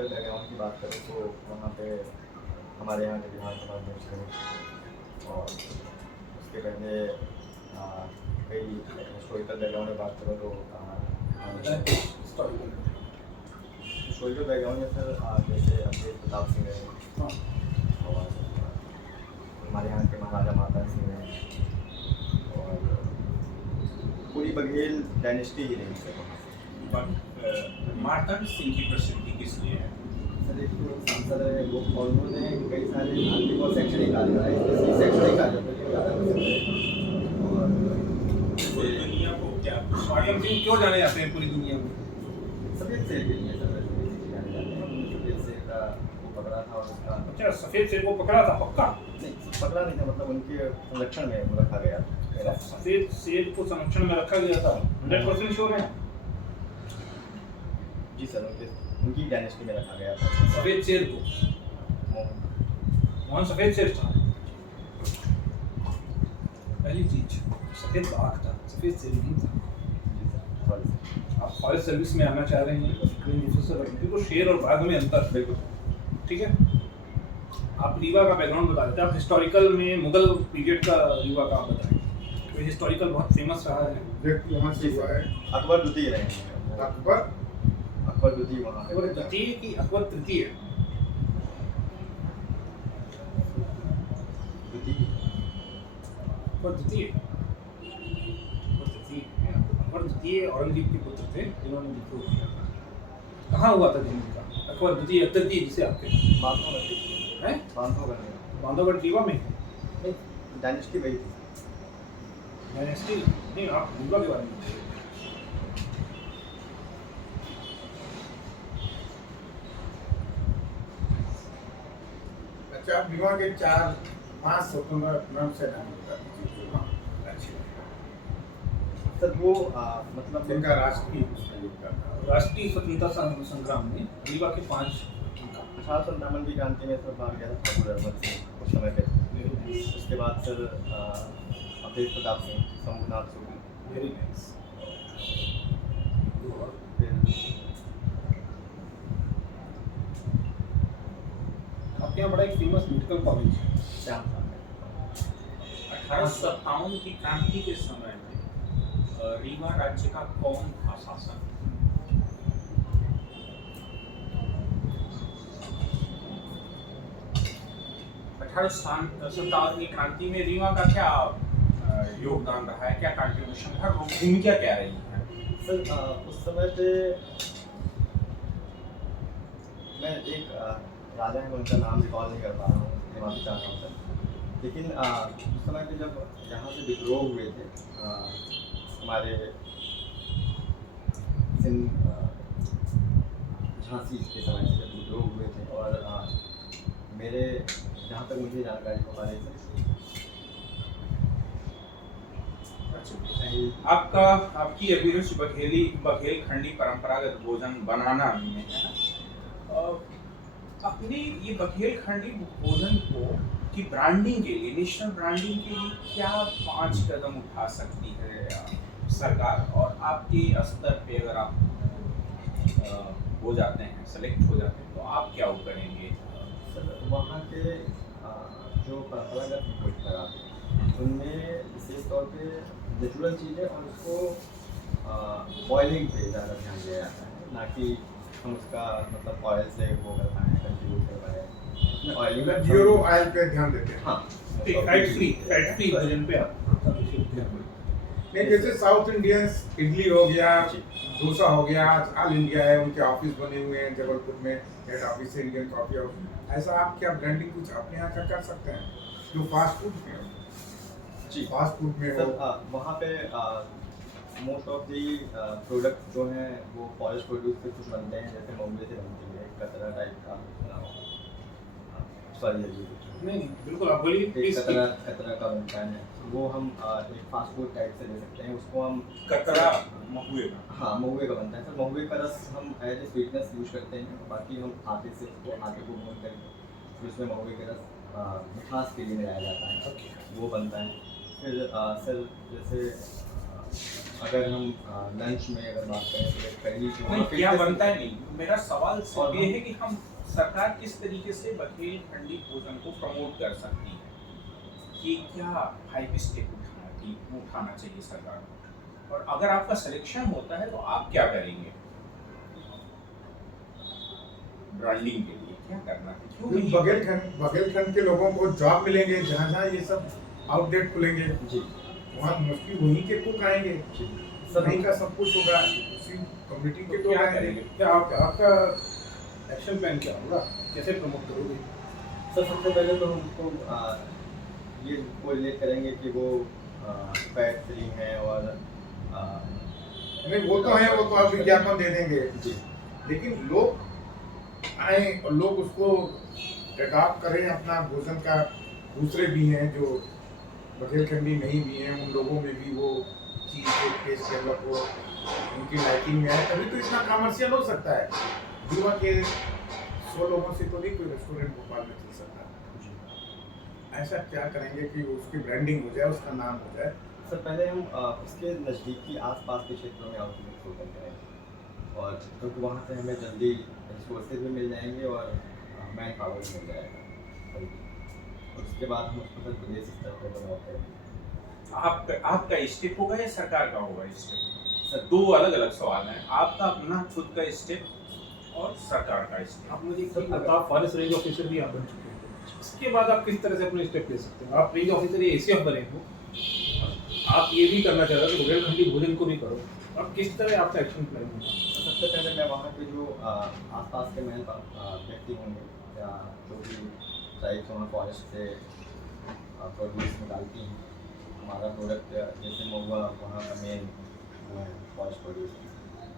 Historical background की बात करें तो वहाँ पे हमारे यहाँ के विधानसभा अध्यक्ष थे, और उसके पहले कई हिस्टोरिकल बैकग्राउंड में बात करो तो हिस्टोरिकल बैकग्राउंड में सर जैसे अवधेश प्रताप सिंह रहे, और हमारे यहाँ के महाराजा माता सिंह हैं, और पूरी बघेल डायनेस्टी ही रही सर वहाँ से। मार्तंड सिंह की प्रसिद्धि किस लिए है? सर एक तो सांसद है वो, और उन्होंने कई सारे आर्थिक और शैक्षणिक कार्य कराए, इसलिए शैक्षणिक कार्यों पर ज़्यादा पसंद है। और पूरी दुनिया को क्या मार्तंड सिंह क्यों जाने जाते हैं पूरी दुनिया में? सफ़ेद शेर के लिए सर वैसे जाने जाते हैं। उन्होंने सफ़ेद शेर का वो पकड़ा था, और उसका अच्छा, सफेद शेर को पकड़ा था पक्का? नहीं पकड़ा नहीं था, मतलब उनके संरक्षण में वो रखा गया था। सफेद शेर को संरक्षण में रखा गया था, 100% श्योर है? जी सर, उनकी डायनेस्टी में रखा गया था सफेद शेर को वहाँ सफेद शेर था। पहली चीज, सफेद बाघ था, सफेद शेर नहीं था। आप फॉरेस्ट सर्विस में आना चाह रहे हैं, तो शेर और बाघ में अंतर। बिल्कुल ठीक है, आप रीवा का बैकग्राउंड बता रहे थे, आप हिस्टोरिकल में मुगल पीरियड का रीवा का आप बताएं। तो हिस्टोरिकल बहुत फेमस रहा है। व्यक्ति वहाँ से हुआ है। अकबर द्वितीय रहे हैं। अकबर द्वितीय वहाँ अकबर द्वितीय की अकबर तृतीय? अकबर द्वितीय अकबर द्वितीय औरंगजेब के पुत्र थे जिन्होंने विद्रोह किया था। कहाँ हुआ था जन्म का? अकबर द्वितीय तृतीय जिसे आपके हैं बांधवगढ़ रीवा में डायनेस्टी वही थी। डायनेस्टी नहीं, आप रीवा के बारे में बताइए। अच्छा, आप विवाह के 4-5 स्वतंत्र नाम से नाम बता दीजिए। अच्छी सर वो मतलब जिनका राष्ट्रीय स्वतंत्रता संग्राम में रीवा के 5 1857 की क्रांति में सर भाग गया था ठाकुर अहमद सिंह उस समय पे। उसके बाद सर अवधेश प्रताप सिंह, शंभुनाथ शुक्ल, वेरी नाइस। फिर आपके यहाँ बड़ा एक फेमस मेडिकल कॉलेज है। श्याम साहब। 1857 की क्रांति के समय में रीवा राज्य का कौन था शासक? सत्तावन की क्रांति में रीवा का क्या योगदान रहा है, क्या कंट्रीब्यूशन है, भूमिका क्या रही है? सर उस समय पे मैं एक राजा है, उनका नाम रिकॉल नहीं कर पा रहा हूँ, माफी चाहता हूँ सर। लेकिन उस समय पे जब यहाँ से विद्रोह हुए थे हमारे झांसी के समय से जब विद्रोह हुए थे, और मेरे जहाँ तक मुझे जानकारी हो पा रही है आपकी अभिरुचि बघेल खंडी परंपरागत भोजन बनाना में है ना? अपने ये बघेल खंडी भोजन को की ब्रांडिंग के लिए, नेशनल ब्रांडिंग के लिए क्या 5 कदम उठा सकती है सरकार? और आपके स्तर पे अगर आप हो जाते हैं, सेलेक्ट हो जाते हैं, तो आप क्या करेंगे? सर वहाँ के जो परंपरागत भोज कराते उनमें विशेष तौर पे नेचुरल चीज़ें और उसको बॉइलिंग पे ज़्यादा ध्यान दिया जाता है, ना कि हम उसका मतलब ऑयल से वो कर पाएँ, कंट्रीब्यूट कर पाएँ। ऑयलिंग में जीरो ऑयल पे ध्यान देते हैं। हाँ, फैट फ्री भोजन पे आप नहीं, जैसे साउथ इंडियंस इडली हो गया, डोसा हो गया, ऑल इंडिया है, उनके ऑफिस बने हुए हैं जबलपुर में, हेड ऑफिस है इंडियन कॉफी हाउस। ऐसा आप क्या ब्रांडिंग कुछ अपने यहाँ का कर सकते हैं जो फास्ट फूड में हो? जी फास्ट फूड में हो। वहाँ पे मोस्ट ऑफ दी प्रोडक्ट जो हैं वो फॉरेस्ट प्रोड्यूस से कुछ बनते हैं, जैसे महुए से बनती है कतरा टाइप का, सॉरी नहीं बिल्कुल आप बोलिए। कतरा का बनता है, वो हम एक फास्ट फूड टाइप से ले सकते हैं। उसको हम कतरा महुए का? हाँ, महुए का बनता है सर। महुए का रस हम एज ए स्वीटनेस यूज करते हैं, बाकी हम आटे से उसको आटे को भून करके उसमें महुए का रस मिठास के लिए मिलाया जाता है, वो बनता है। फिर सर जैसे अगर हम लंच में अगर बात करें तो एक पहली जो नहीं, क्या fitness- बनता है नहीं, मेरा सवाल सिर्फ और ये हम- है कि हम सरकार किस तरीके से बघेल खंडी भोजन को प्रमोट कर सकती है, ये क्या 5 स्टेप उठाना चाहिए सरकार को, और अगर आपका सिलेक्शन होता है तो आप क्या करेंगे ब्रांडिंग के लिए, क्या करना है, क्यों नहीं? बघेलखंड के लोगों को जॉब मिलेंगे जहाँ जहाँ ये सब आउटलेट खुलेंगे, जी वहाँ मोस्टली वहीं के कुक आएंगे, जी वहीं का सब कुछ होगा, उसी कम्युनिटी के तो लोग क्या आएंगे। करेंगे? क्या आपका एक्शन प्लान क्या होगा, कैसे प्रमोट करोगे? सर सबसे पहले तो हम उसको ये वो रिलेट करेंगे कि वो फैट फ्री हैं और नहीं वो तो है, वो तो आप विज्ञापन दे देंगे, जी लेकिन लोग आए और लोग उसको अडॉप्ट करें अपना भोजन का। दूसरे भी हैं जो बघेलखंडी नहीं भी हैं, उन लोगों में भी वो चीज़ के टेस्ट डेवलप हो, उनकी लाइकिंग में आए, तभी तो इतना कमर्शियल हो सकता है। युवा के 100 लोगों से तो नहीं कोई रेस्टोरेंट भोपाल में चल सकता। ऐसा क्या करेंगे कि उसकी ब्रांडिंग हो जाए, उसका नाम हो जाए? सर पहले हम उसके नज़दीकी आसपास के क्षेत्रों में आउटलेट ओपन करें, और क्योंकि वहाँ से हमें जल्दी रिसोर्सेज भी मिल जाएंगे और मैन पावर भी मिल जाएगा, और उसके बाद हम उसको सर प्रदेश स्तर पर डेवलप करेंगे। आपका स्टेप होगा या सरकार का होगा स्टेप? सर दो अलग अलग सवाल हैं, आपका अपना खुद का स्टेप और सरकार का स्टेप। आप मुझे एक चीज़ बताओ, आप फॉरेस्ट रेंज ऑफिसर भी आप बन चुके हैं, इसके बाद आप किस तरह से अपने स्टेप ले सकते हैं? आप रेंज ऑफिसर या एसीएफ बने हो, आप ये भी करना चाह रहे हो कि बघेलखंडी भोजन को भी करो, आप किस तरह आपका एक्शन प्लान होगा? सबसे पहले मैं वहाँ के जो आसपास के मैन व्यक्ति होंगे या जो भी ट्राइब्स वहाँ फॉरेस्ट से प्रोड्यूस निकालती हैं, हमारा प्रोडक्ट जैसे महुआ वहाँ का मेन वो है फॉरेस्ट प्रोड्यूस,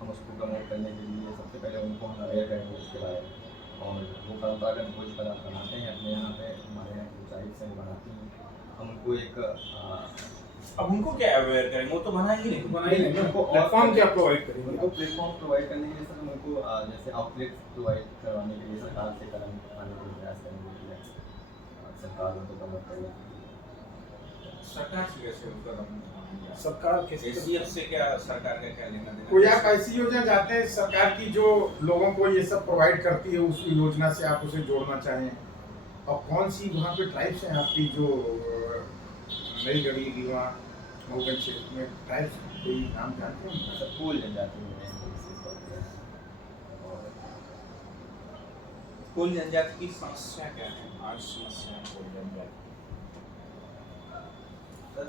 हम उसको प्रमोट करने के लिए सबसे पहले उनको हम अवेयर करेंगे उसके बारे में, और वो परंपरागत भोज बनाते हैं अपने यहाँ पे, हमारे यहाँ की ट्राइब से वो बनाती हैं, हम उनको एक अब उनको क्या अवेयर करेंगे, वो तो बना ही नहीं। बनाइए नहीं, उनको प्लेटफॉर्म क्या प्रोवाइड करेंगे? उनको प्लेटफॉर्म प्रोवाइड करने के लिए सर हम उनको जैसे आउटलेट प्रोवाइड करवाने के लिए सरकार से कदम उठाने के लिए प्रयास करेंगे कि सरकार उनको प्रमोट करेगी। सरकार से कैसे उनका कदम? सरकार कैसे एसीएफ से क्या सरकार का क्या लेना देना? कोई आप ऐसी योजना चाहते हैं सरकार की जो लोगों को ये सब प्रोवाइड करती है, उस योजना से आप उसे जोड़ना चाहें? और कौन सी वहाँ पे ट्राइब्स हैं आपकी जो नई गढ़ी रीवा मऊगंज क्षेत्र में ट्राइब्स, कोई नाम जानते हैं उनका? सर कोल जनजाति में है इस वक्त है। और कोल जनजाति की समस्या क्या है आज? समस्या है कोल जनजाति सर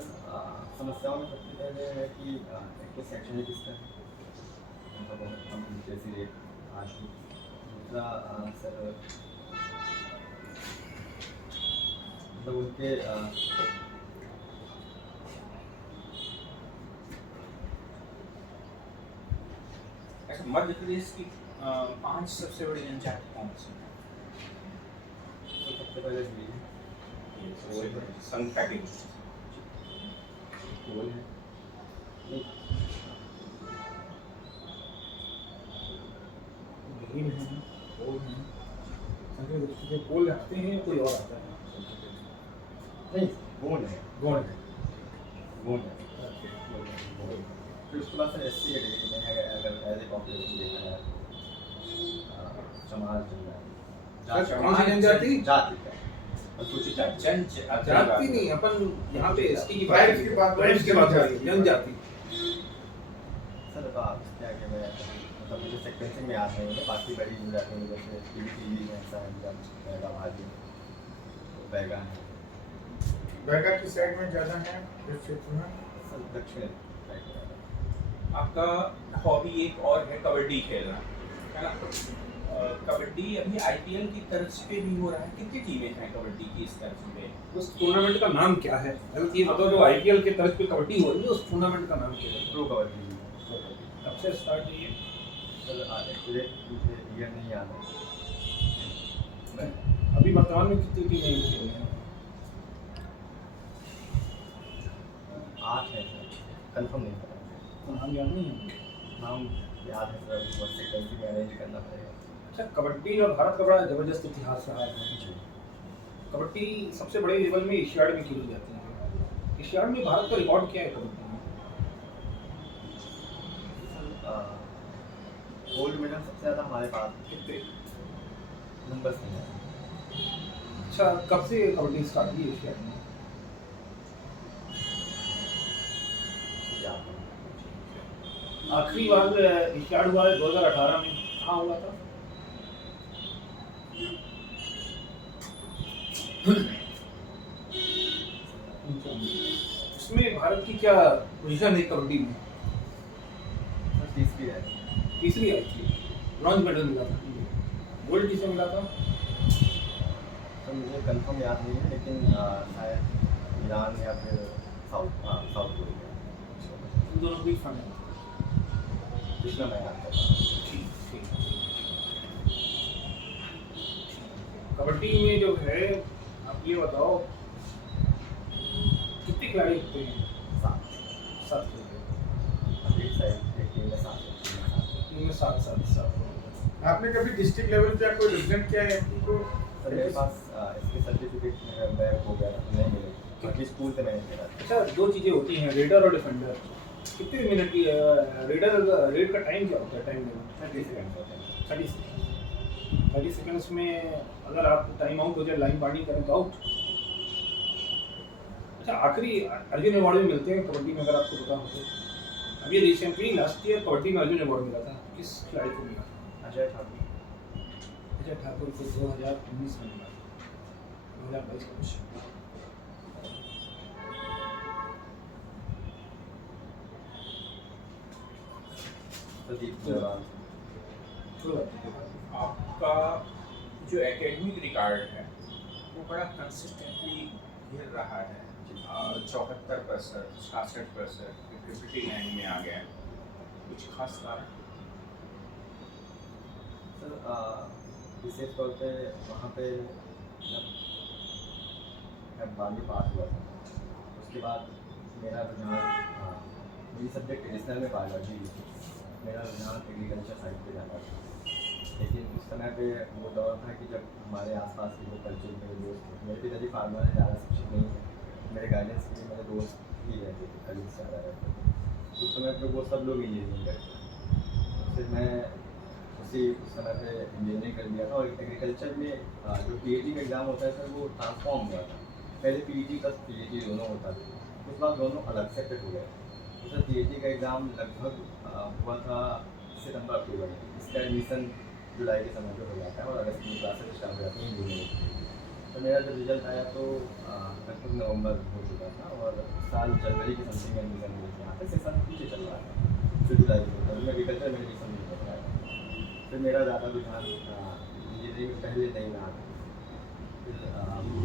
समस्याओं में सबसे पहले है कि एक तो शैक्षणिक स्तर उनका बहुत कम लिटरेसी रेट आज भी, दूसरा सर मतलब उनके अच्छा, मध्य प्रदेश की 5 सबसे बड़ी जनजाति कौन सी है? तो सबसे पहले भी सबसे बड़ी संख्या की दृष्टि से। कोल है, भीम है, कोल है, संख्या की दृष्टि से कोल आते हैं या कोई और आता है? नहीं गोंड है, गौड़ है। गोंड है, फिर उसके बाद सर एससी कैटेगरी में है, अगर एज ए पॉपुलेशन देखा जाए समाज जनजाति कौन सी जनजाति? जाति का अनुसूचित जाति जाति नहीं, अपन यहाँ पे एसटी की ट्राइब्स की बात ट्राइब्स की बात कर रहे हैं, जनजाति। सर क्या कि मैं मतलब मुझे सेक्वेंसिंग में याद नहीं है, बाकी बड़ी जनजातियों में जैसे टीवी में बैगा भाजी तो बैगा है बैगा की साइड में ज़्यादा है इस क्षेत्र में? सर दक्षिण साइड में आपका हॉबी एक और है कबड्डी खेलना, है ना? कबड्डी अभी आईपीएल की तर्ज पे भी हो रहा है, कितनी टीमें हैं कबड्डी की इस तर्ज पे? उस टूर्नामेंट का नाम क्या है? अगर ये बताओ, जो आईपीएल के तर्ज पे कबड्डी हो रही है, उस टूर्नामेंट का नाम क्या है? प्रो कबड्डी कब से स्टार्ट हुई है? सर एक्चुअली मुझे ईयर नहीं याद है, अभी वर्तमान में कितनी टीमें खेल रही हैं? 8 है सर, कंफर्म नहीं पता मुझे। नाम याद नहीं है। नाम याद है सर, बस सेक्वेंसिंग में अरेंज करना पड़ेगा। अच्छा, कबड्डी और भारत का बड़ा जबरदस्त इतिहास रहा है। कबड्डी सबसे बड़े लेवल में एशियाड में खेली जाती है। एशियाड में भारत का रिकॉर्ड क्या है कबड्डी में? गोल्ड मेडल सबसे ज़्यादा हमारे पास कितने? नंबर से है। अच्छा, कब से कबड्डी स्टार्ट हुई एशिया में? क्या आपको? आखिरी बार एशियाड हुआ है 2018 में, कहाँ हुआ था? इसमें भारत की क्या पोजीशन है कबड्डी में? सर तीसरी है। तीसरी आई थी, ब्रॉन्ज मेडल मिला था। गोल्ड किसे मिला था? सर मुझे कंफर्म याद नहीं है, लेकिन शायद ईरान या फिर साउथ कोरिया, इन दोनों की फंड है। जितना मैं याद कर रहा हूँ। ठीक ठीक। कबड्डी में जो है, आप ये बताओ कितने खिलाड़ी होते हैं? 7 खिलाड़ी। एक साइड एक टीम में 7 टीम में 7 आपने कभी डिस्ट्रिक्ट लेवल पे कोई रिप्रेजेंट किया है एमपी को? सर मेरे पास इसके सर्टिफिकेट मेरा बैक हो गया था, नहीं मिले, बाकी स्कूल से मैंने खेला था। अच्छा, 2 चीज़ें होती हैं, रेडर और डिफेंडर। कितने मिनट की रेडर रेड का टाइम क्या होता है? टाइम लिमिट 30 सेकंड होते हैं। 30 सेकंड्स में अगर आप टाइम आउट हो जाए, लाइन पार्टी करें तो आउट। अच्छा, आखिरी अर्जुन अवार्ड भी मिलते हैं कबड्डी में, अगर आपको पता हो तो। अभी रिसेंटली लास्ट ईयर कबड्डी में अर्जुन अवार्ड मिला था, किस खिलाड़ी को मिला? अजय ठाकुर। अजय ठाकुर को 2019 में मिला, 2022 का कुछ। प्रदीप जवान। आपका जो एकेडमिक रिकॉर्ड है वो बड़ा कंसिस्टेंटली गिर रहा है। 74%, 66%, 59 में आ गया है। कुछ खास कारण? सर विशेष तौर पे वहाँ पे जब 12वीं पास हुआ था, उसके बाद मेरा रुझान मेरी सब्जेक्ट एडिशनल में बायोलॉजी थी, मेरा रुझान एग्रीकल्चर साइड पे जाता था। लेकिन उस समय पे वो दौर था कि जब हमारे आसपास के जो कल्चर मेरे दोस्त थे, मेरे पिताजी फार्मर हैं, ज़्यादा शिक्षित नहीं थे, मेरे गाइडेंस के लिए मेरे दोस्त ही रहते थे, कलीग ज़्यादा रहते थे। उस समय पे वो सब लोग इंजीनियरिंग करते थे, फिर मैं उस समय पे इंजीनियरिंग कर लिया था। और एग्रीकल्चर में जो पीएचडी का एग्ज़ाम होता है सर, वो ट्रांसफॉर्म हुआ था। पहले पीईटी प्लस पीएचडी दोनों होता था, उसके बाद दोनों अलग सेपरेट हो गए। तो सर पीएचडी का एग्ज़ाम लगभग हुआ था सितंबर अक्टूबर में, इसका एडमिशन जुलाई के समय पे हो जाता है और अगस्त में क्लासेस स्टार्ट हो जाती हैं इंजीनियरिंग। तो मेरा जब रिजल्ट आया तो लगभग नवंबर हो चुका था और साल जनवरी के समथिंग में एडमिशन मिल गया। यहाँ पे सेशन पीछे चल रहा था, फिर जुलाई में तभी एग्रीकल्चर में एडमिशन नहीं हो रहा था। फिर मेरा ज़्यादा रुझान इंजीनियरिंग में पहले नहीं रहा था। फिर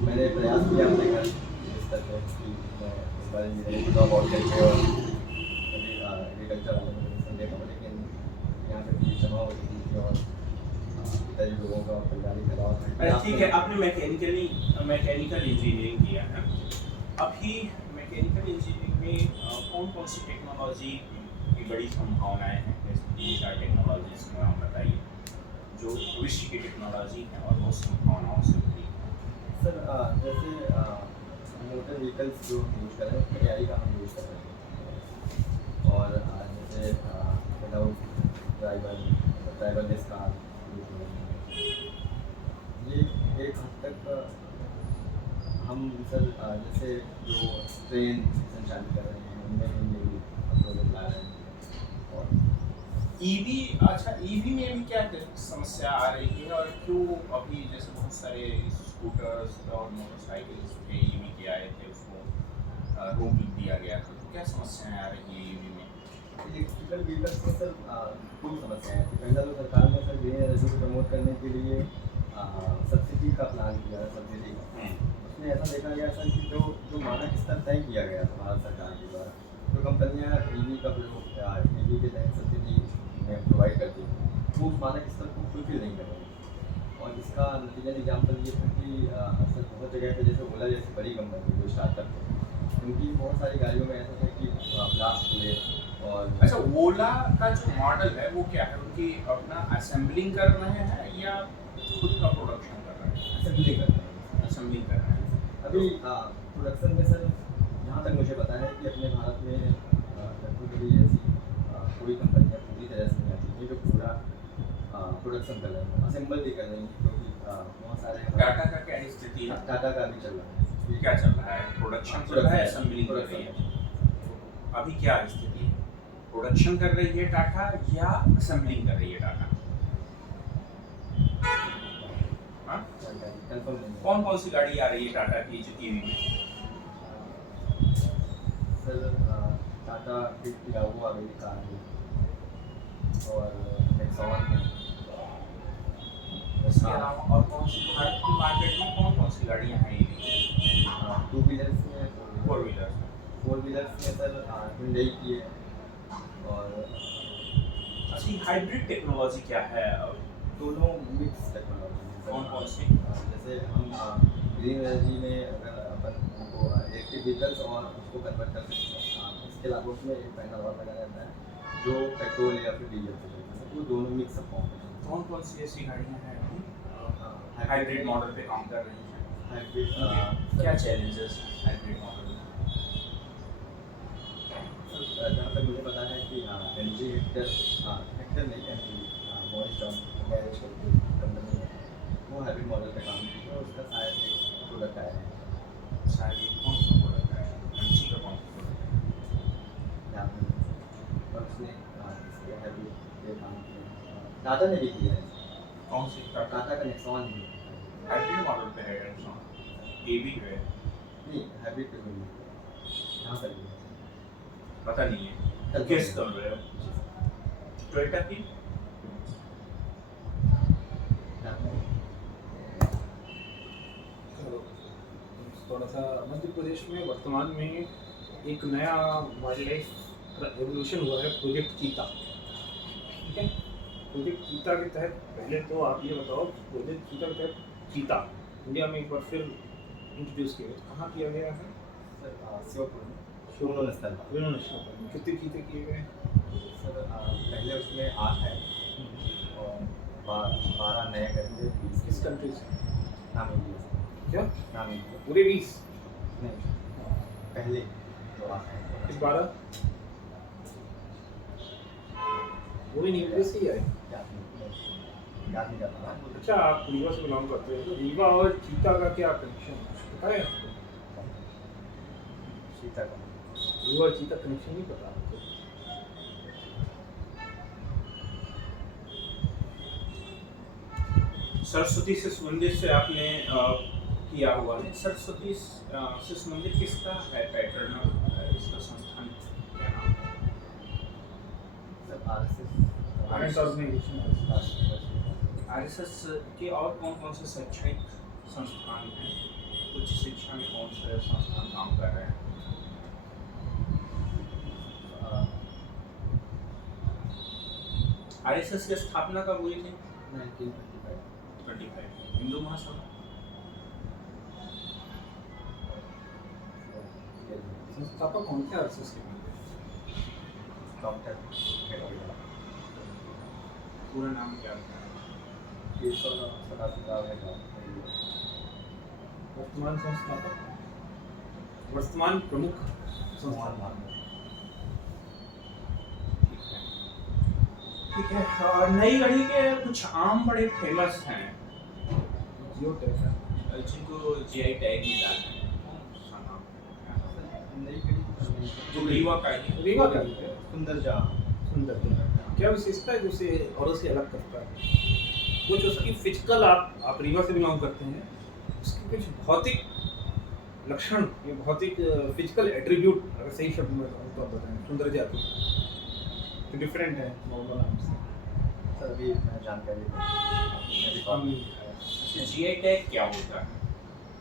मैंने प्रयास किया अपने घर इस तरह से कि मैं इस बार इंजीनियरिंग को ड्रॉप आउट करके और एग्रीकल्चर वाले में एडमिशन ले पाऊँ, लेकिन यहाँ पे फीस जमा हो चुकी थी और पिताजी लोगों का परिवारिक दबाव था। ठीक है, आपने मैकेनिकल इंजीनियरिंग किया है। अभी मैकेनिकल इंजीनियरिंग में कौन कौन सी टेक्नोलॉजी की बड़ी संभावनाएं हैं? जैसे 3-4 टेक्नोलॉजीज का नाम बताइए जो भविष्य की टेक्नोलॉजी है और वो संभावनाओं से भरी है। सर जैसे मोटर व्हीकल्स जो हम यूज़ कर रहे हैं उसमें एआई का हम यूज़ कर रहे हैं, और जैसे विदाउट ड्राइवरलेस कार, ये एक हद तक हम सर जैसे जो ट्रेन संचालित कर रहे हैं उनमें हम ये अप्रोच ला रहे हैं। और ईवी, अच्छा ईवी में भी क्या समस्या आ रही है और क्यों अभी जैसे बहुत सारे स्कूटर्स और मोटरसाइकिल्स थे ईवी के आए थे, उसको रोक दिया गया था, तो क्या समस्याएं आ रही है ईवी में? इलेक्ट्रिकल व्हीकल्स में सर दो समस्याएं थी। पहला तो सरकार ने सर ग्रीन एनर्जी को प्रमोट करने के लिए सब्सिडी का प्लान किया है, सब्सिडी का। उसमें ऐसा देखा गया सर कि जो मानक स्तर तय किया गया था भारत सरकार के द्वारा, जो कंपनियाँ ईवी का प्रयोग ईवी के तहत सब्सिडी में प्रोवाइड करती थी, वो उस मानक स्तर को फुलफिल नहीं कर रही। और इसका नतीजा एग्जाम्पल ये था कि सर बहुत जगह पे जैसे ओला जैसी बड़ी कंपनी जो स्टार्टअप है, उनकी बहुत सारी गाड़ियों में ऐसा था कि ब्लास्ट हुए। और अच्छा, ओला का जो मॉडल है वो क्या है? उनकी अपना असेंबलिंग कर रहे हैं या खुद का प्रोडक्शन कर रहे हैं? असेंबलिंग कर रहे हैं। असेंबलिंग कर रहे हैं। अभी प्रोडक्शन में सर जहाँ तक मुझे पता है कि अपने भारत में लगभग भी ऐसी कोई कंपनियाँ पूरी तरह से नहीं आती हैं जो पूरा कस्टम कर लेंगे, असेंबल भी कर लेंगे, क्योंकि बहुत सारे टाटा का क्या स्थिति है? टाटा का भी चल रहा है। क्या चल रहा है? प्रोडक्शन चल रहा है, असेंबलिंग कर रही है? अभी क्या स्थिति है? प्रोडक्शन कर रही है टाटा या असेंबलिंग कर रही है टाटा? हाँ? कंफर्म नहीं है। कौन कौन सी गाड़ी आ रही है टाटा की जो ईवी में? सर टाटा टियागो आ गई कार में, और नेक्सॉन में। इसके अलावा और कौन सी भारत की मार्केट में कौन कौन सी गाड़ियाँ हैं ईवी? टू व्हीलर्स में, फोर व्हीलर। फोर व्हीलर्स में सर हुंडई की है, और अच्छा, हाइब्रिड टेक्नोलॉजी क्या है? दोनों मिक्स टेक्नोलॉजी है सर। कौन कौन सी? जैसे हम ग्रीन एनर्जी में अगर अपन उनको इलेक्ट्रिक व्हीकल्स और उसको कन्वर्ट कर सकते हैं, इसके अलावा उसमें एक पैनल और लगा रहता है जो पेट्रोल या फिर डीजल से चलता है, वो दोनों मिक्स अप फॉर्म में। कौन कौन सी ऐसी गाड़ियाँ हैं हाइब्रिड मॉडल पे काम कर रही हैं? हाइब्रिड क्या चैलेंजेस हैं हाइब्रिड मॉडल में? जहाँ तक मुझे पता है कि एम जी हेक्टर नहीं, M G Morris John garage करके कंपनी है, वो हाइब्रिड मॉडल पे काम की है, और उसका शायद एक प्रोडक्ट आया है। शायद ये कौन सा प्रोडक्ट है? एमजी का कौन सा प्रोडक्ट है? यहाँ पे और उसने इसके हाइब्रिड पे काम किया। टाटा ने भी किया है, कौन सी टाटा का नेक्सॉन भी हाइब्रिड मॉडल पे है? एबी है? नहीं, हाइब्रिड पे कोई नहीं, यहाँ पर भी है। पता नहीं है, गेस कर रहे हो? टोयोटा की? थोड़ा सा मध्य प्रदेश में वर्तमान में एक नया वाइल्ड लाइफ रेवोल्यूशन हुआ है, प्रोजेक्ट चीता। ठीक है, प्रोजेक्ट चीता के तहत पहले तो आप ये बताओ, प्रोजेक्ट चीता के तहत चीता इंडिया में एक बार फिर इंट्रोड्यूस किया गया, कहाँ किया गया है? श्योपुर में शोनो national park. Vinod national park में। कितने चीते किए गए? सर पहले उसमें 8 है, और 12 नए करेंगे, 20 किस कंट्री से? नाम इंडिया से। क्या नाम इंडिया पूरे 20? नहीं, पहले जो 8 है इस 12 वो भी न्यूक्लियस से ही आए। याद नहीं करता। अच्छा, आप रीवा से बिलोंग करते हो, तो रीवा और चीता का क्या कनेक्शन पता है आपको? सीता का रीवा और चीता कनेक्शन नहीं पता आपको? सरस्वती से संबंधित से आपने किया हुआ है। सरस्वती से संबंधित किसका है पैटर्न? इसका संस्थान क्या नाम है? सब आर्ट्स ऑर्गेनाइजेशन। आरएसएस के और कौन कौन से शैक्षणिक संस्थान हैं? उच्च शिक्षा में कौन से संस्थान काम कर रहे हैं? आरएसएस की स्थापना कब हुई थी? 1925 हिंदू महासभा। संस्थापक कौन थे आरएसएस के? डॉक्टर पूरा नाम क्या था? वर्तमान संस्थापक, वर्तमान प्रमुख संस्थापक। ठीक है। और नई घड़ी के कुछ आम बड़े फेमस हैं जियो टेक है, जिनको जीआई टैग मिला है। कौन सा नाम? नई पीढ़ी जो रीवा का ही रीवा का ही है। सुंदर जहाँ सुंदर क्या विशेषता है जो उसे औरों से अलग करता है? कुछ उसकी फिजिकल, आप रीवा से बिलोंग करते हैं, उसके कुछ भौतिक लक्षण या भौतिक फिजिकल एट्रीब्यूट, अगर सही शब्द में कहूँ तो आप बताएं, सुंदर जाति तो डिफरेंट है नॉर्मल नाम से। सर अभी जानकारी जीआई टैग क्या होता है?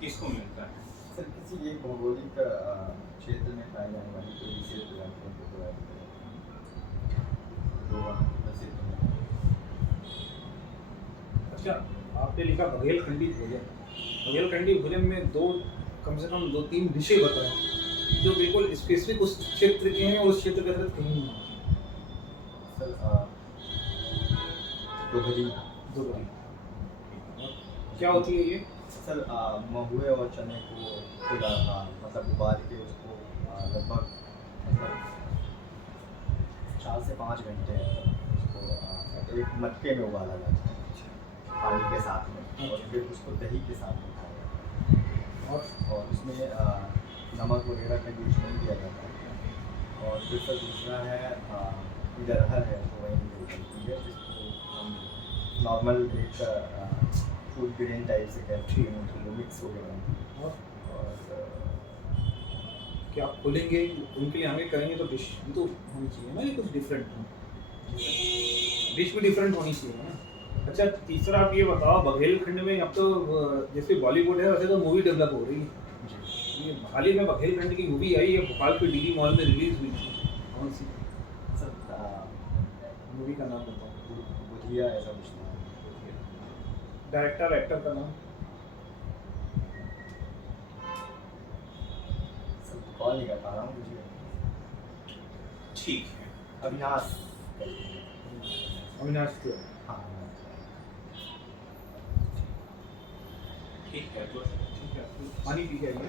किसको मिलता है? सर किसी एक भौगोलिक क्षेत्र में पाई जाने वाली कोई विशेष प्रजातियों को प्रदान करें जो वहाँ प्रसिद्ध है। अच्छा, आपने लिखा बघेलखंडी भोजन। बघेलखंडी भोजन में कम से कम 2-3 डिशें बताएं जो बिल्कुल स्पेसिफिक उस क्षेत्र के हैं और उस क्षेत्र के अंदर कहीं नहीं हैं। सर दोहरी क्या होती है ये? सर महुए और चने को खुला मतलब उबाल के उसको लगभग 4 से 5 घंटे उसको एक मटके में उबाला जाता है। पानी के साथ में, और फिर उसको दही के साथ में खाया और उसमें नमक वगैरह का यूज नहीं किया जाता है। और फिर सर दूसरा है इधर है तो वही बनती है जिसको हम नॉर्मल एक फूड ग्रेन टाइप से कहते हैं, तो वो मिक्स हो गया बनती है। और कि आप खोलेंगे उनके लिए हमें करेंगे तो डिश भी तो होनी चाहिए ना, ये कुछ डिफरेंट डिश भी डिफरेंट होनी चाहिए ना। अच्छा तीसरा आप ये बताओ, बघेलखंड में अब तो जैसे बॉलीवुड है वैसे तो मूवी डेवलप हो रही है। ये हाल ही में बघेलखंड की मूवी आई है, भोपाल के डीडी मॉल में रिलीज हुई थी, कौन सी सर मूवी का नाम बताओ? बुधिया ऐसा कुछ नहीं। डायरेक्टर एक्टर का नाम? सर कॉल नहीं कर पा रहा हूँ मुझे। ठीक है। अविनाश। अविनाश के। हाँ ठीक है तो ठीक है, पानी पी के आइए।